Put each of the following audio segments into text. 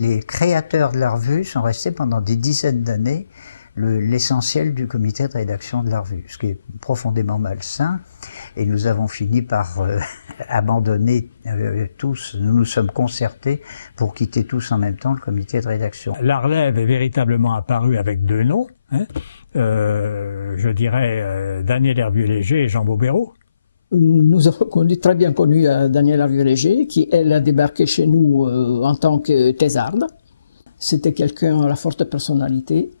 Les créateurs de la revue sont restés pendant des dizaines d'années l'essentiel du comité de rédaction de la revue, ce qui est profondément malsain. Et nous avons fini par abandonner tous, nous nous sommes concertés pour quitter tous en même temps le comité de rédaction. La relève est véritablement apparue avec deux noms, je dirais Daniel Hervieux-Léger et Jean Bobéro. Nous avons très bien connu Daniel Hervieux-Léger, qui, elle, a débarqué chez nous en tant que thésarde. C'était quelqu'un à la forte personnalité,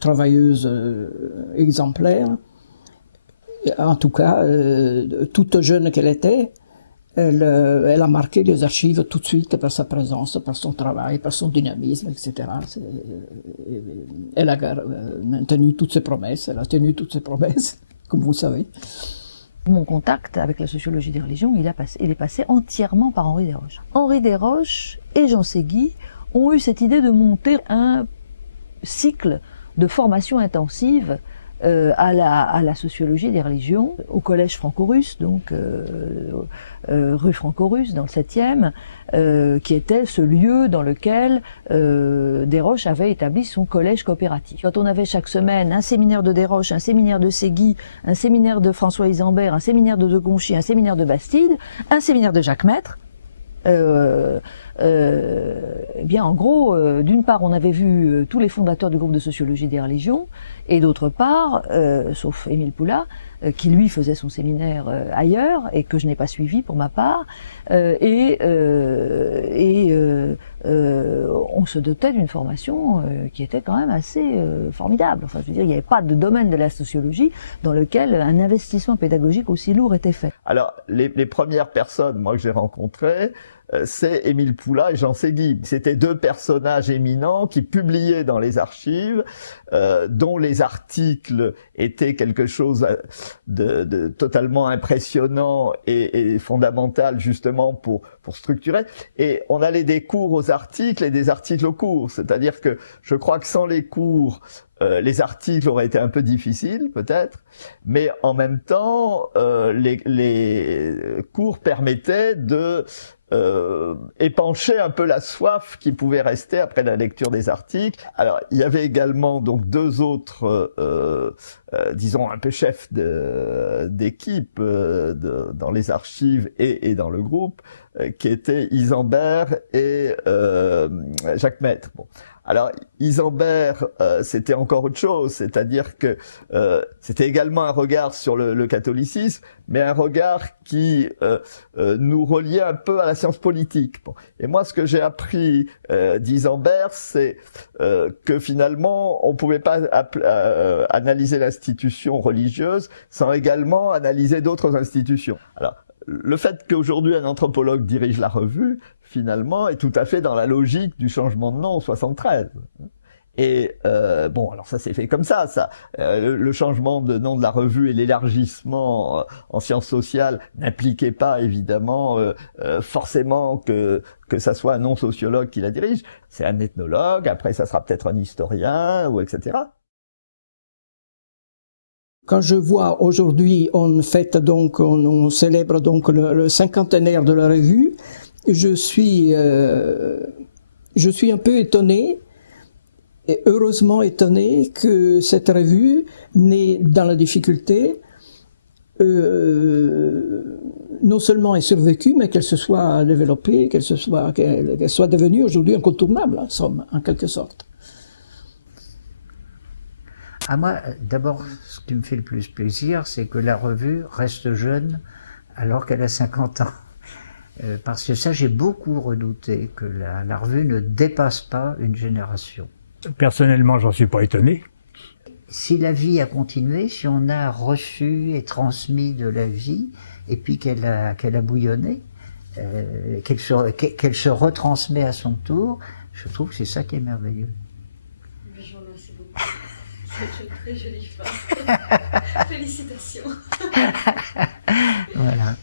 travailleuse exemplaire. En tout cas, toute jeune qu'elle était, elle a marqué les archives tout de suite par sa présence, par son travail, par son dynamisme, etc. Elle a maintenu toutes ses promesses, elle a tenu toutes ses promesses, comme vous savez. Mon contact avec la sociologie des religions, il est passé entièrement par Henri Desroches. Henri Desroches et Jean Séguy ont eu cette idée de monter un cycle de formation intensive à la sociologie des religions, au collège franco-russe, donc rue franco-russe, dans le 7e, qui était ce lieu dans lequel Desroches avait établi son collège coopératif. Quand on avait chaque semaine un séminaire de Desroches, un séminaire de Séguy, un séminaire de François Isambert, un séminaire de De Gonchy, un séminaire de Bastide, un séminaire de Jacques Maître, eh bien, en gros, d'une part, on avait vu tous les fondateurs du groupe de sociologie des religions, et d'autre part, sauf Émile Poula, qui lui faisait son séminaire ailleurs et que je n'ai pas suivi pour ma part, on se dotait d'une formation qui était quand même assez formidable. Enfin, je veux dire, il n'y avait pas de domaine de la sociologie dans lequel un investissement pédagogique aussi lourd était fait. Alors, les premières personnes, moi, que j'ai rencontrées, c'est Émile Poula et Jean Séguy. C'était deux personnages éminents qui publiaient dans les archives, dont les articles étaient quelque chose de totalement impressionnant et fondamental justement pour structurer. Et on allait des cours aux articles et des articles aux cours. C'est-à-dire que je crois que sans les cours, les articles auraient été un peu difficiles peut-être, mais en même temps, les cours permettaient de épancher un peu la soif qui pouvait rester après la lecture des articles. Alors, il y avait également donc deux autres, disons un peu chefs d'équipe dans les archives et dans le groupe, qui étaient Isambert et Jacques Maître. Bon. Alors, Isambert, c'était encore autre chose, c'est-à-dire que c'était également un regard sur le catholicisme, mais un regard qui nous reliait un peu à la science politique. Bon. Et moi, ce que j'ai appris d'Isambert, c'est que finalement, on ne pouvait pas analyser l'institution religieuse sans également analyser d'autres institutions. Alors, le fait qu'aujourd'hui un anthropologue dirige la revue, finalement, est tout à fait dans la logique du changement de nom en 73. Et bon, alors ça s'est fait comme ça. Le changement de nom de la revue et l'élargissement en sciences sociales n'impliquaient pas évidemment forcément que ça soit un non-sociologue qui la dirige. C'est un ethnologue, après ça sera peut-être un historien, ou etc. Quand je vois aujourd'hui, on célèbre donc le cinquantenaire de la revue, je suis un peu étonné, et heureusement étonné, que cette revue n'est dans la difficulté, non seulement ait survécu, mais qu'elle se soit développée, qu'elle soit devenue aujourd'hui incontournable, en somme, en quelque sorte. À moi, d'abord, ce qui me fait le plus plaisir, c'est que la revue reste jeune alors qu'elle a 50 ans. Parce que ça, j'ai beaucoup redouté que la revue ne dépasse pas une génération. Personnellement, j'en suis pas étonné. Si la vie a continué, si on a reçu et transmis de la vie, et puis qu'elle a bouillonné, qu'elle se retransmet à son tour, je trouve que c'est ça qui est merveilleux. Je vous remercie beaucoup. C'est une très jolie fin. Félicitations. Voilà.